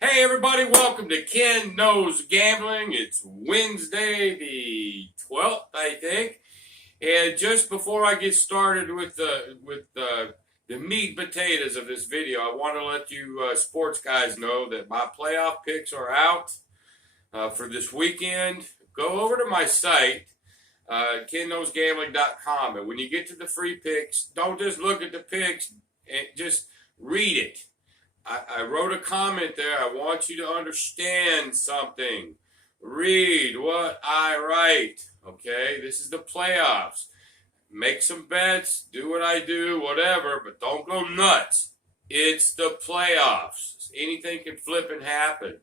Hey everybody, welcome to Ken Knows Gambling. It's Wednesday the 12th, I think. And just before I get started with the meat and potatoes of this video, I want to let you sports guys know that my playoff picks are out for this weekend. Go over to my site, Kenknowsgambling.com, and when you get to the free picks, don't just look at the picks, and just read it. I wrote a comment there. I want you to understand something. Read what I write. Okay? This is the playoffs. Make some bets. Do what I do. Whatever. But don't go nuts. It's the playoffs. Anything can flip and happen.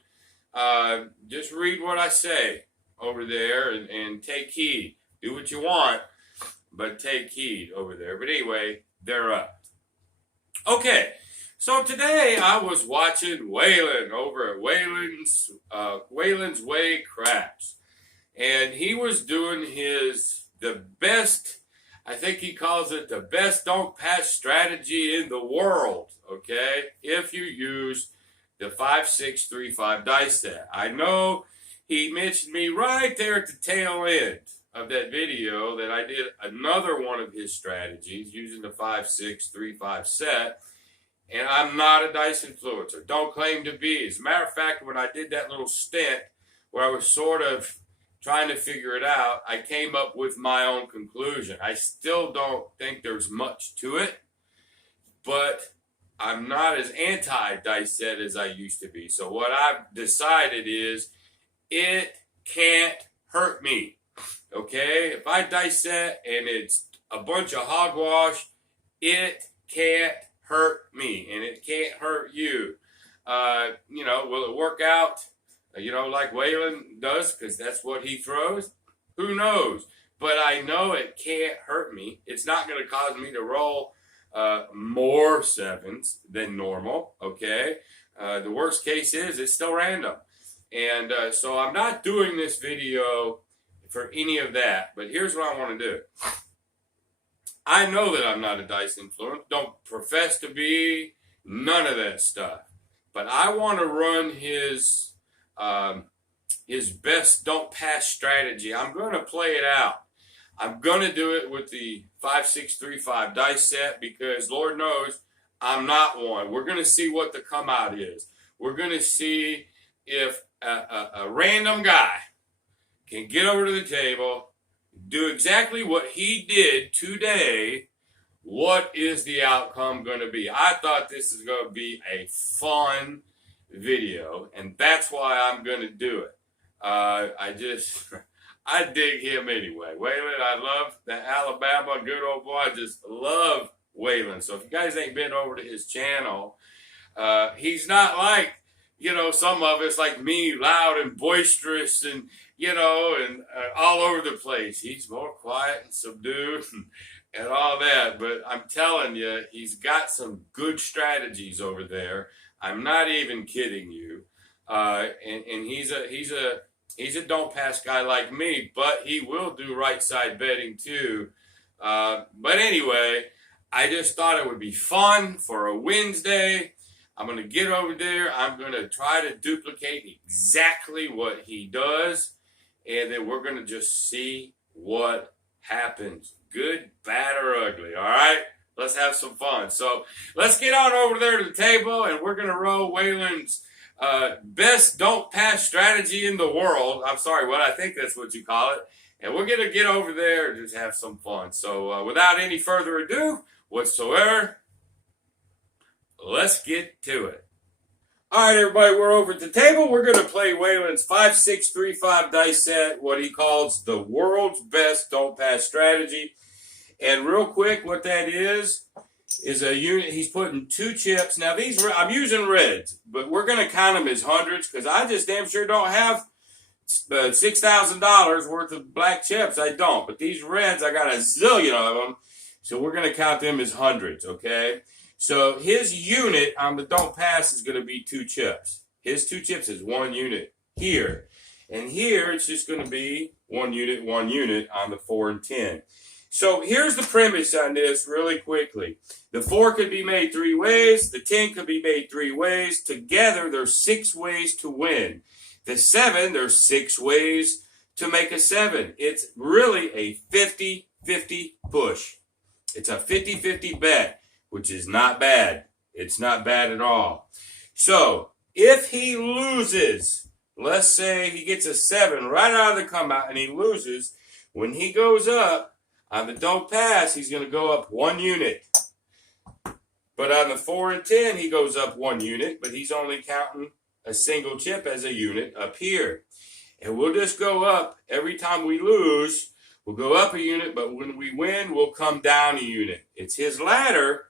Just read what I say over there and take heed. Do what you want, but take heed over there. But anyway, they're up. Okay. So today I was watching Waylon over at Waylon's Way Craps, and he was doing the best, I think he calls it the best don't pass strategy in the world, okay, if you use the 5-6-3-5 dice set. I know he mentioned me right there at the tail end of that video that I did another one of his strategies using the 5-6-3-5 set. And I'm not a dice influencer. Don't claim to be. As a matter of fact, when I did that little stint where I was sort of trying to figure it out, I came up with my own conclusion. I still don't think there's much to it, but I'm not as anti-dice set as I used to be. So what I've decided is it can't hurt me. Okay? If I dice set and it's a bunch of hogwash, it can't hurt me, and it can't hurt you. Will it work out, like Waylon does, because that's what he throws? Who knows? But I know it can't hurt me. It's not going to cause me to roll more sevens than normal, okay? The worst case is it's still random. And so I'm not doing this video for any of that, but here's what I want to do. I know that I'm not a dice influencer, don't profess to be, none of that stuff. But I want to run his best don't pass strategy. I'm going to play it out. I'm going to do it with the 5-6-3-5 dice set because Lord knows I'm not one. We're going to see what the come out is. We're going to see if a random guy can get over to the table, do exactly what he did today. What is the outcome going to be? I thought this is going to be a fun video, and that's why I'm going to do it. I dig him anyway. Waylon, I love the Alabama good old boy. I just love Waylon. So if you guys ain't been over to his channel, he's not like, some of us like me, loud and boisterous and all over the place. He's more quiet and subdued and all that. But I'm telling you, he's got some good strategies over there. I'm not even kidding you. And he's a don't pass guy like me, but he will do right side betting too. But anyway, I just thought it would be fun for a Wednesday. I'm going to get over there. I'm going to try to duplicate exactly what he does. And then we're going to just see what happens. Good, bad, or ugly. All right? Let's have some fun. So let's get on over there to the table, and we're going to roll Waylon's best don't pass strategy in the world. I'm sorry, I think that's what you call it. And we're going to get over there and just have some fun. So without any further ado whatsoever, let's get to it. All right, everybody, we're over at the table. We're going to play Waylon's 5-6-3-5 dice set, what he calls the world's best don't pass strategy. And real quick, what that is a unit. He's putting 2 chips. Now, I'm using reds, but we're going to count them as hundreds because I just damn sure don't have $6,000 worth of black chips. I don't. But these reds, I got a zillion of them. So we're going to count them as hundreds, okay? So his unit on the don't pass is going to be 2 chips. His 2 chips is 1 unit here. And here it's just going to be 1 unit on the 4 and 10. So here's the premise on this really quickly. The 4 could be made 3 ways. The 10 could be made 3 ways. Together, there's 6 ways to win. The 7, there's 6 ways to make a 7. It's really a 50-50 push. It's a 50-50 bet, which is not bad. It's not bad at all. So if he loses, let's say he gets a 7 right out of the come out and he loses, when he goes up on the don't pass, he's going to go up 1 unit. But on the 4 and 10, he goes up 1 unit, but he's only counting a single chip as a unit up here. And we'll just go up every time we lose. We'll go up a unit, but when we win, we'll come down a unit. It's his ladder,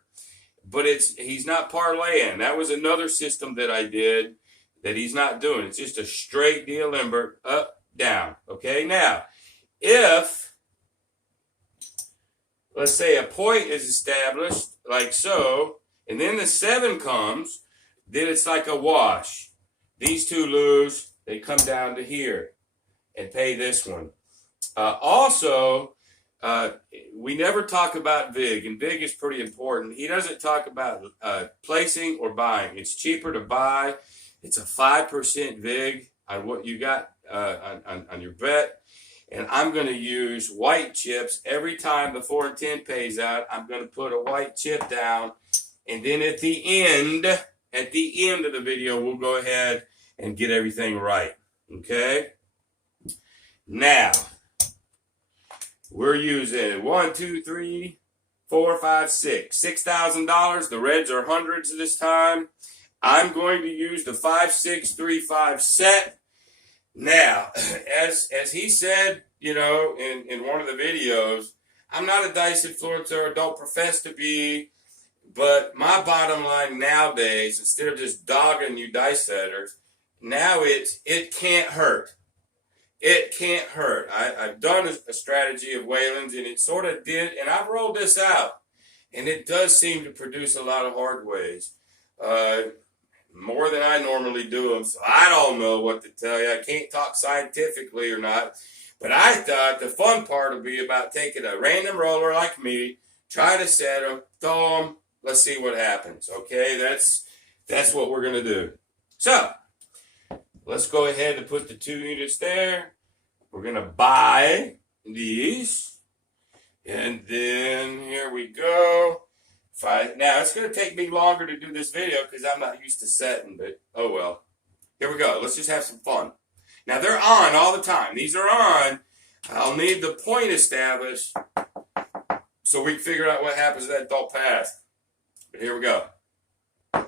but he's not parlaying. That was another system that I did that he's not doing. It's just a straight deal limber, up, down. Okay, now, if, let's say a point is established, like so, and then the 7 comes, then it's like a wash. These 2 lose, they come down to here and pay this one. Also, we never talk about VIG, and VIG is pretty important. He doesn't talk about placing or buying. It's cheaper to buy. It's a 5% VIG on what you got on your bet. And I'm going to use white chips. Every time the 4 and 10 pays out, I'm going to put a white chip down. And then at the end of the video, we'll go ahead and get everything right. Okay? Now, we're using 1, 2, 3, 4, 5, 6. $6,000. The reds are hundreds this time. I'm going to use the 5, 6, 3, 5 set. Now, as he said, you know, in one of the videos, I'm not a dice influencer, don't profess to be, but my bottom line nowadays, instead of just dogging you dice setters, now it can't hurt. It can't hurt. I've done a strategy of Waylon's, and it sort of did, and I've rolled this out, and it does seem to produce a lot of hard ways. More than I normally do them, so I don't know what to tell you. I can't talk scientifically or not, but I thought the fun part would be about taking a random roller like me, try to set them, throw them, let's see what happens, okay? That's what we're going to do. So, let's go ahead and put the 2 units there. We're going to buy these, and then here we go. Now, it's going to take me longer to do this video because I'm not used to setting, but oh well. Here we go. Let's just have some fun. Now, they're on all the time. These are on. I'll need the point established so we can figure out what happens to that don't pass. But here we go. All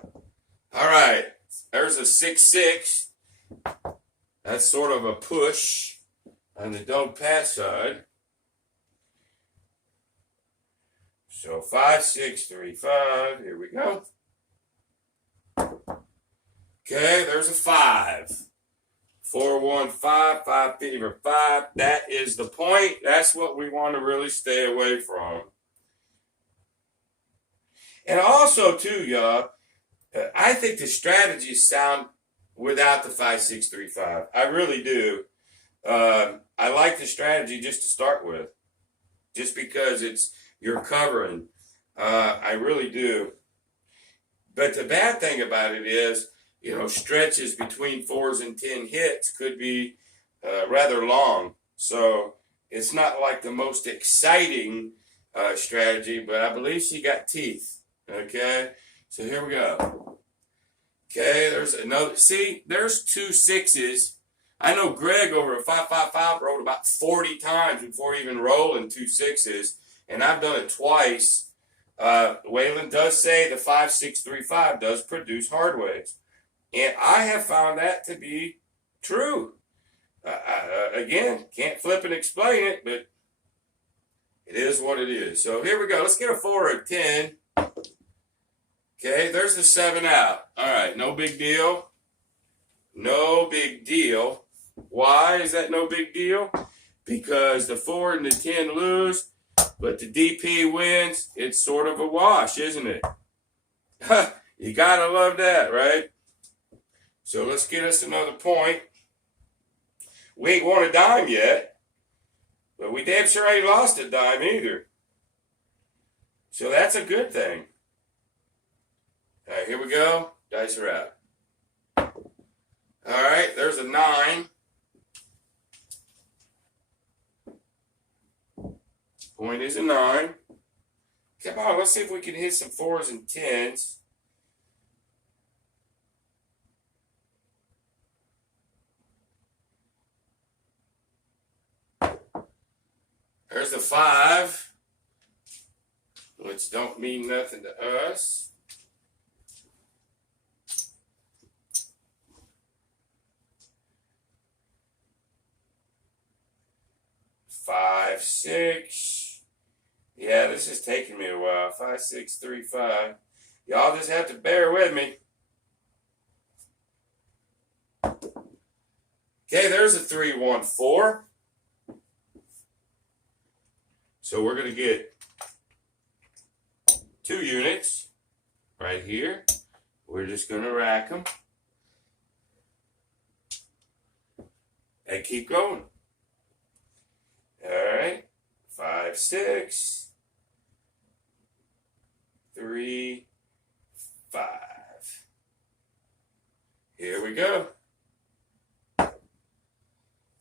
right. There's a 6-6. That's sort of a push on the don't pass side. So 5, 6, 3, 5. Here we go. Okay, there's a 5. 4, 1, 5, 5 fever 5. That is the point. That's what we want to really stay away from. And also, too, y'all, I think the strategies sound without the 5, 6, 3, 5. I really do. I like the strategy just to start with, just because you're covering. I really do. But the bad thing about it is, you know, stretches between 4s and 10 hits could be rather long. So it's not like the most exciting strategy, but I believe she got teeth. Okay, so here we go. Okay, there's another. See, there's 2 6s. I know Greg over at 555 rolled about 40 times before even rolling 2 6s, and I've done it twice. Waylon does say the 5, 6, 3, 5 does produce hard ways, and I have found that to be true. Again, can't flip and explain it, but it is what it is. So here we go. Let's get a 4 or a 10. Okay, there's the 7 out. All right, no big deal. No big deal. Why is that no big deal? Because the 4 and the 10 lose, but the DP wins. It's sort of a wash, isn't it? You gotta love that, right? So let's get us another point. We ain't won a dime yet, but we damn sure ain't lost a dime either. So that's a good thing. All right, here we go. Dice are out. All right, there's a 9. Point is a 9. Come on, let's see if we can hit some 4s and 10s. There's the 5, which don't mean nothing to us. Five, 6. Yeah, this is taking me a while. 5, 6, 3, 5. Y'all just have to bear with me. Okay, there's a 3, 1, 4. So we're going to get 2 units right here. We're just going to rack them and keep going. All right, 5, 6, 3, 5. Here we go.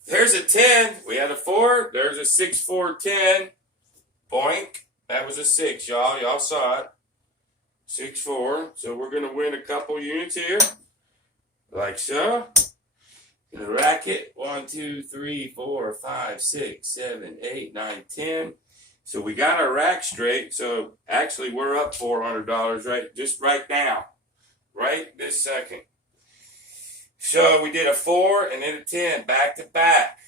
There's a 10. We had a 4. There's a 6, 4, 10. Boink. That was a 6, y'all. Y'all saw it. 6, 4. So we're going to win a couple units here. Like so. Gonna rack it. 1, 2, 3, 4, 5, 6, 7, 8, 9, 10. So we got our rack straight. So actually we're up $400 right now. Right this second. So we did a 4 and then a 10 back to back.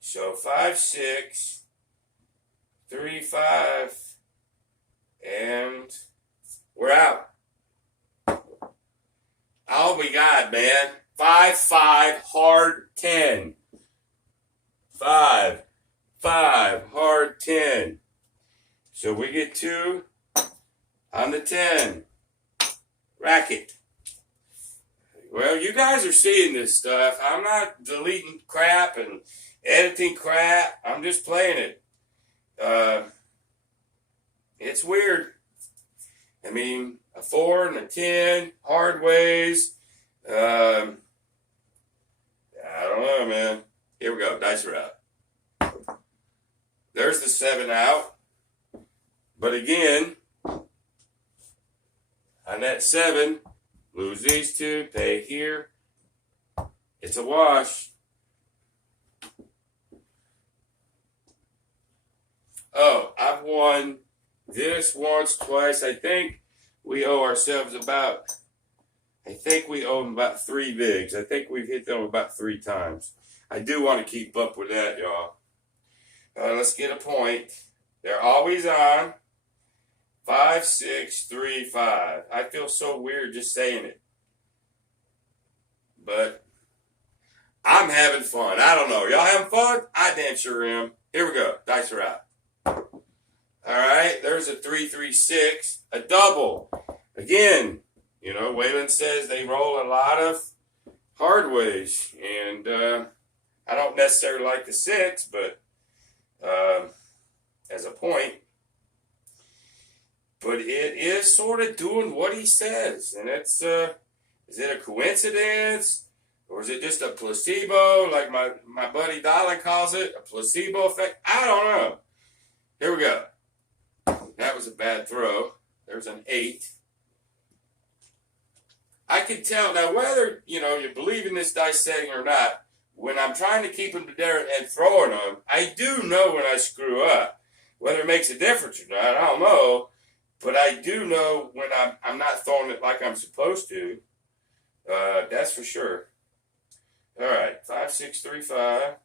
So 5, 6, 3, 5, and we're out. All we got, man. 5, 5, hard 10. 5, 5, hard 10. So we get 2 on the 10. Rack it. Well, you guys are seeing this stuff. I'm not deleting crap and editing crap. I'm just playing it. It's weird. I mean, a 4 and a 10, hard ways. I don't know, man. Here we go. Dice are out. There's the 7 out. But again, on that 7, lose these 2, pay here. It's a wash. Oh, I've won this once, twice. I think we owe ourselves about 3 bigs. I think we've hit them about 3 times. I do want to keep up with that, y'all. Let's get a point. They're always on. 5, 6, 3, 5. I feel so weird just saying it. But I'm having fun. I don't know. Y'all having fun? I damn sure am. Here we go. Dice are out. All right. There's a 3, 3, 6. A double. Again, you know, Waylon says they roll a lot of hard ways. And I don't necessarily like the 6, but as a point. But it is sort of doing what he says. And it's, is it a coincidence? Or is it just a placebo, like my buddy Dolly calls it, a placebo effect? I don't know. Here we go. That was a bad throw. There's an 8. I can tell now whether, you know, you believe in this dice setting or not, when I'm trying to keep them there and throwing them, I do know when I screw up. Whether it makes a difference or not, I don't know. But I do know when I'm not throwing it like I'm supposed to. That's for sure. All right, 5, 6, 3, 5.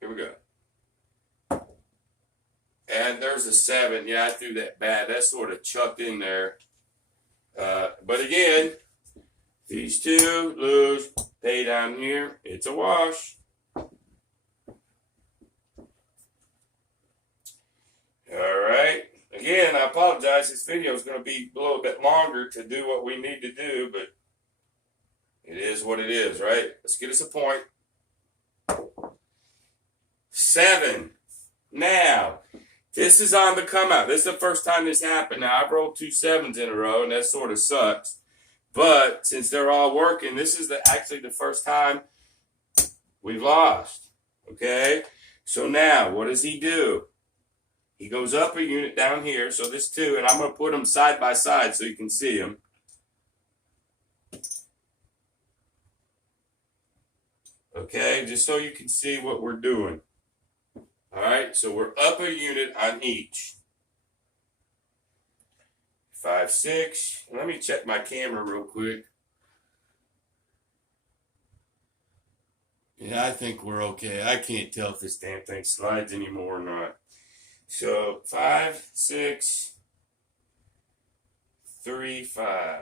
Here we go. And there's a 7. Yeah, I threw that bad. That's sort of chucked in there. But again, these 2 lose. Pay down here. It's a wash. All right. Again, I apologize. This video is going to be a little bit longer to do what we need to do, but it is what it is, right? Let's get us a point. 7. Now, This is on the come out. This is the first time this happened. Now, I've rolled 2 7s in a row, and that sort of sucks. But since they're all working, this is actually the first time we've lost. Okay? So now, what does he do? He goes up a unit down here. So this 2, and I'm going to put them side by side so you can see them. Okay? Just so you can see what we're doing. All right? So we're up a unit on each. 5 6. Let me check my camera real quick. Yeah, I think we're okay. I can't tell if this damn thing slides anymore or not. So 5 6 3 5.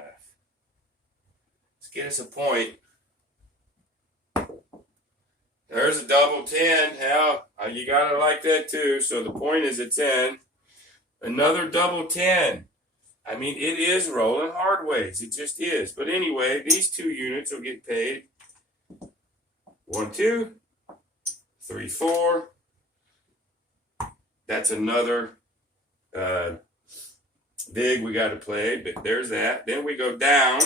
Let's get us a point. There's a double 10. Hell, you gotta like that too. So the point is a 10. Another double 10. I mean, it is rolling hard ways. It just is. But anyway, these 2 units will get paid. 1 2 3 4. That's another big we got to play. But there's that. Then we go down.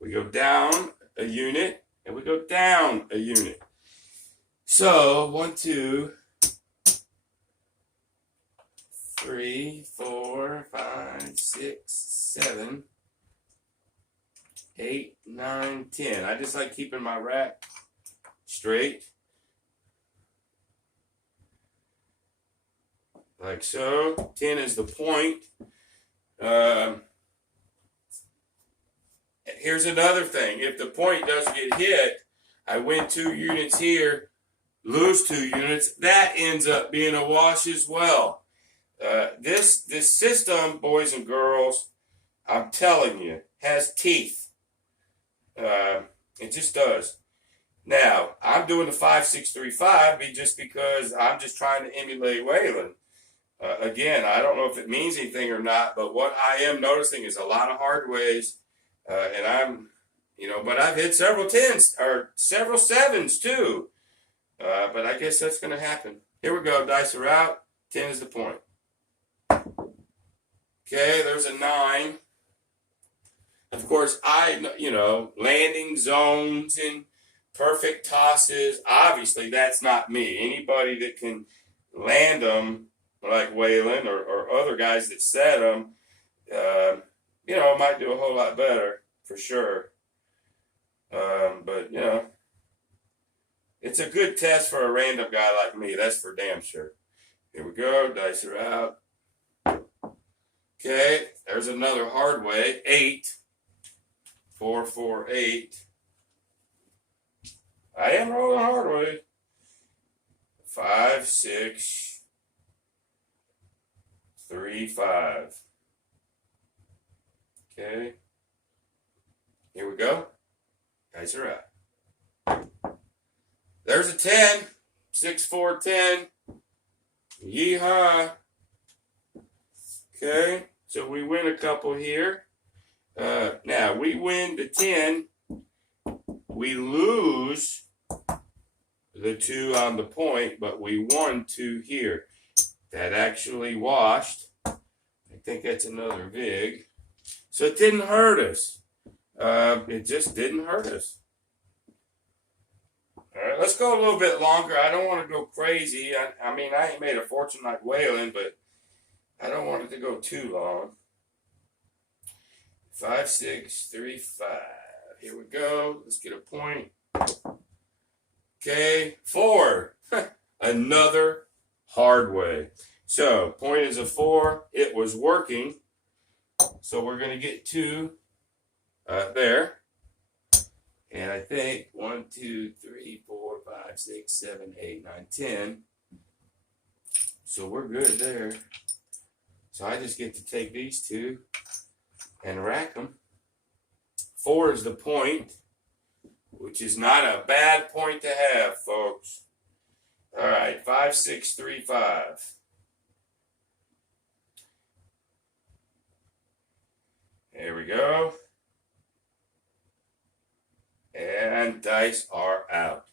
We go down a unit, and we go down a unit. So 1 2 3 4 5 6 7 8 9 10. I just like keeping my rack straight. Like so. 10 is the point. Here's another thing. If the point doesn't get hit, I win 2 units here, lose 2 units. That ends up being a wash as well. This system, boys and girls, I'm telling you, has teeth. It just does. Now, I'm doing the 5 6 3 5 just because I'm just trying to emulate Waylon. Again, I don't know if it means anything or not, but what I am noticing is a lot of hard ways, and I'm, but I've hit several 10s or several 7s too. But I guess that's going to happen. Here we go. Dice are out. 10 is the point. Okay, there's a 9. Of course, landing zones and perfect tosses. Obviously, that's not me. Anybody that can land them, like Waylon or other guys that set them, might do a whole lot better for sure. But it's a good test for a random guy like me. That's for damn sure. Here we go. Dice are out. Okay, there's another hard way. 8. 4 4 8. I am rolling hard way. 5 6 3 5. Okay. Here we go. Dice are out. There's a 10. 6 4 10. Yeehaw. Okay. So we win a couple here. Now we win the 10. We lose the 2 on the point, but we won 2 here. That actually washed. I think that's another vig. So it didn't hurt us. It just didn't hurt us. All right, let's go a little bit longer. I don't want to go crazy. I mean, I ain't made a fortune like Waylon, but I don't want it to go too long. 5 6 3 5. Here we go. Let's get a point. Okay, 4. Another hard way. So, point is a 4. It was working. So, we're going to get 2 there. And I think 1, 2, 3, 4, 5, 6, 7, 8, 9, 10. So, we're good there. So, I just get to take these 2 and rack them. 4 is the point, which is not a bad point to have, folks. All right, 5 6 3 5. There we go. And dice are out.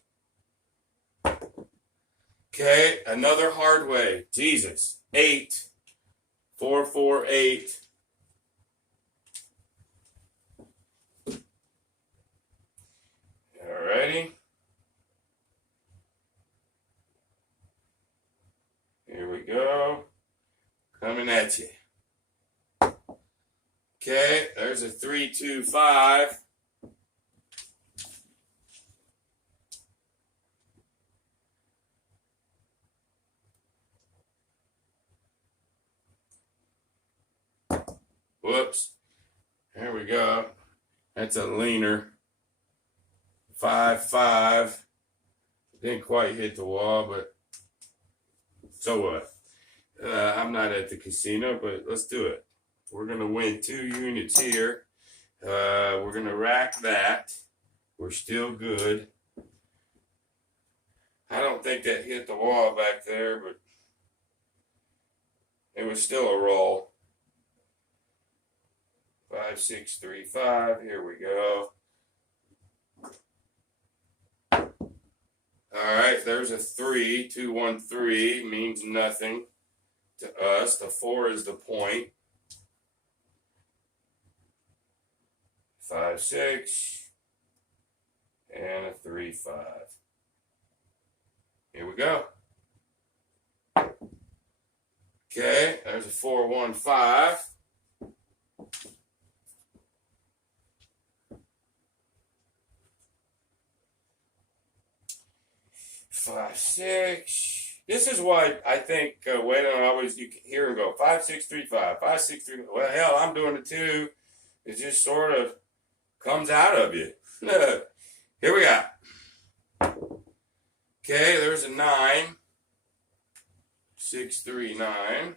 Okay, another hard way. Jesus. 8. 4, 4, 8. Alrighty. Here we go. Coming at you. Okay, there's a 3, 2, 5. Whoops. There we go. That's a leaner. 5, 5. Didn't quite hit the wall, but so what? I'm not at the casino, but let's do it. We're going to win 2 units here. We're going to rack that. We're still good. I don't think that hit the wall back there, but it was still a roll. 5, 6, 3, 5. Here we go. All right, there's a 3. 2, 1, 3 means nothing to us. The 4 is the point. 5, 6, and a 3, 5. Here we go. Okay, there's a 4, 1, 5. 5, 6. This is why I think Waylon always, you can hear him go 5, 6, 3, 5. 5, 6, 3. Well, hell, I'm doing it too. It just sort of comes out of you. Here we go. Okay, there's a 9. 6, 3, 9.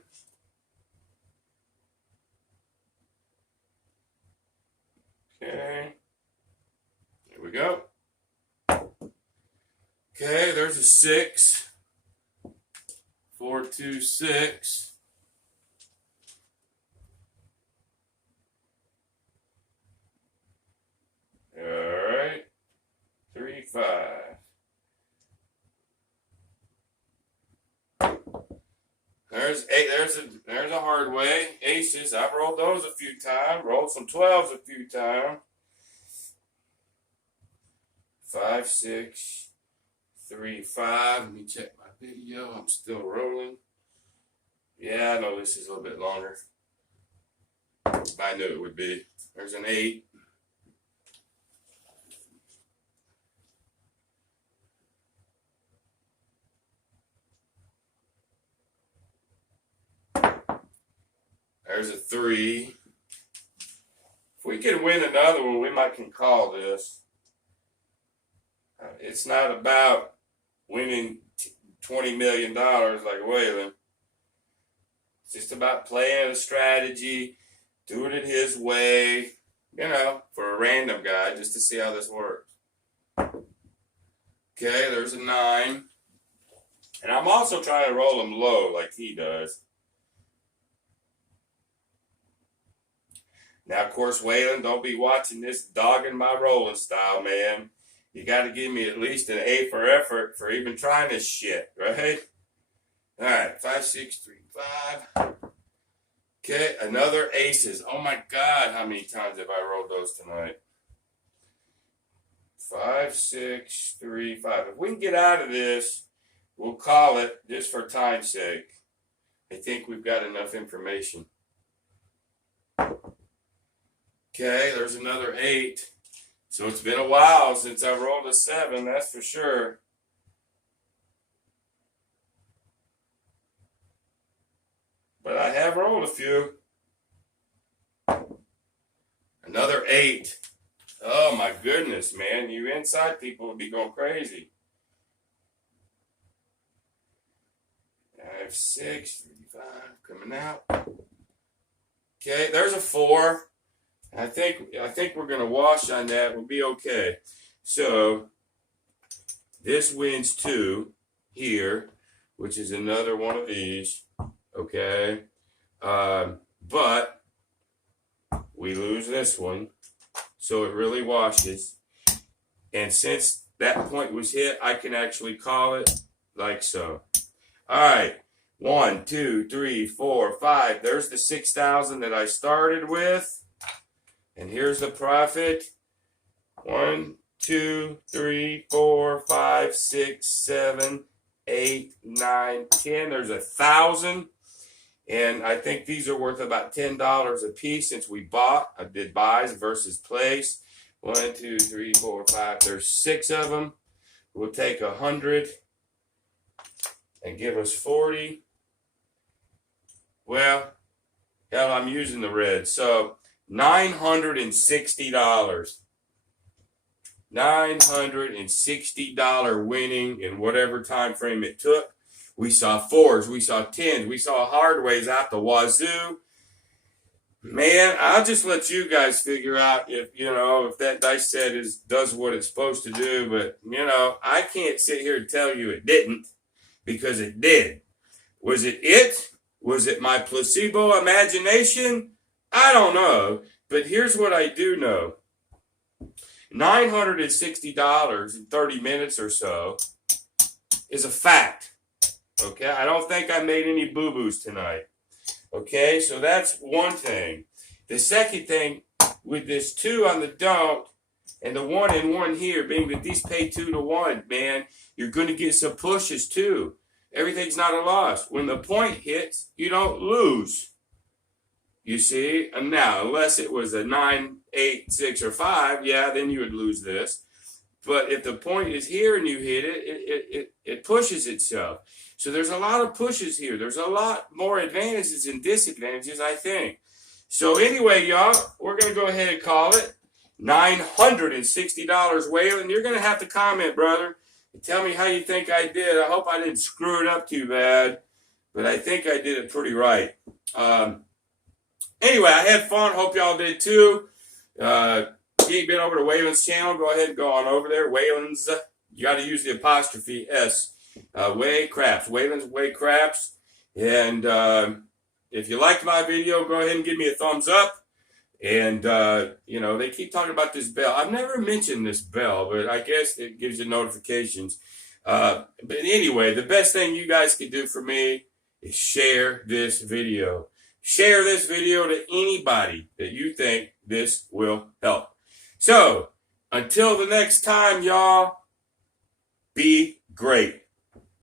Okay. Here we go. Okay, there's a 6. 4, 2, 6. All right. 3, 5. There's 8. There's a hard way. Aces. I've rolled those a few times. Rolled some 12s a few times. 5, 6, 3, 5. Let me check my video. I'm still rolling. Yeah, I know this is a little bit longer. I knew it would be. There's an 8. There's a 3. If we can win another one, we might can call this. It's not about winning $20 million like Waylon. It's just about playing a strategy, doing it his way, you know, for a random guy, just to see how this works. Okay, there's a 9. And I'm also trying to roll them low like he does. Now, of course, Waylon, don't be watching this dogging my rolling style, man. You got to give me at least an A for effort for even trying this shit, right? All right, 5, 6, 3, 5. Okay, another aces. Oh my God, how many times have I rolled those tonight? 5, 6, 3, 5. If we can get out of this, we'll call it just for time's sake. I think we've got enough information. Okay, there's another 8. So it's been a while since I rolled a 7, that's for sure. But I have rolled a few. Another 8. Oh my goodness, man. You inside people would be going crazy. 5, 6, 3, 5, coming out. Okay, there's a 4. I think we're going to wash on that. We'll be okay. So this wins 2 here, which is another one of these. Okay. But we lose this one. So it really washes. And since that point was hit, I can actually call it like so. All right. 1, 2, 3, 4, 5. There's the 6,000 that I started with. And here's the profit. 1, 2, 3, 4, 5, 6, 7, 8, 9, 10. There's 1,000. And I think these are worth about $10 a piece since we bought. I did buys versus place. 1, 2, 3, 4, 5. There's 6 of them. We'll take 100 and give us 40. Well, hell, I'm using the red. So $960. $960 winning in whatever time frame it took. We saw 4s, we saw 10s, we saw hard ways out the wazoo. Man, I'll just let you guys figure out if that dice set does what it's supposed to do. But I can't sit here and tell you it didn't, because it did. Was it it? Was it my placebo imagination? I don't know. But here's what I do know. $960 in 30 minutes or so is a fact. Okay, I don't think I made any boo-boos tonight. Okay, so that's one thing. The second thing, with this 2 on the don't and the 1 and 1 here, being that these pay 2 to 1, man, you're going to get some pushes too. Everything's not a loss. When the point hits, you don't lose. You see? And now, unless it was a 9, 8, 6, or 5, yeah, then you would lose this. But if the point is here and you hit it, it pushes itself. So there's a lot of pushes here. There's a lot more advantages and disadvantages, I think. So anyway, y'all, we're going to go ahead and call it $960. Waylon, you're going to have to comment, brother, and tell me how you think I did. I hope I didn't screw it up too bad, but I think I did it pretty right. Anyway, I had fun. Hope y'all did too. If you ain't been over to Waylon's channel, go ahead and go on over there. Waylon's, you got to use the apostrophe S. Way Craps. Waylon's Way Craps. And if you liked my video, go ahead and give me a thumbs up. And, they keep talking about this bell. I've never mentioned this bell, but I guess it gives you notifications. But anyway, the best thing you guys can do for me is share this video. Share this video to anybody that you think this will help. So, until the next time, y'all, be great.